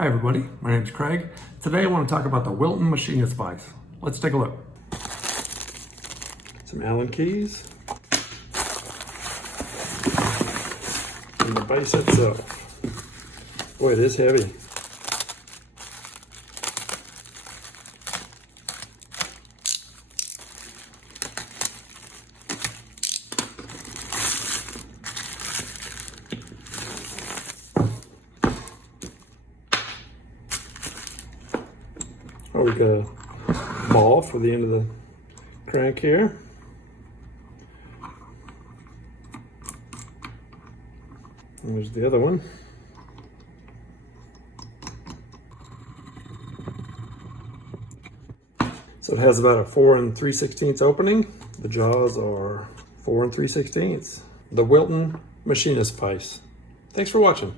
Hi everybody, my name is Craig. Today I want to talk about the Wilton machinist vise. Let's take a look. Some Allen keys. And the vise itself. Boy, it is heavy. Oh, we got a ball for the end of the crank here. And there's the other one. So it has about a 4 3/16 opening. The jaws are 4 3/16. The Wilton machinist vise. Thanks for watching.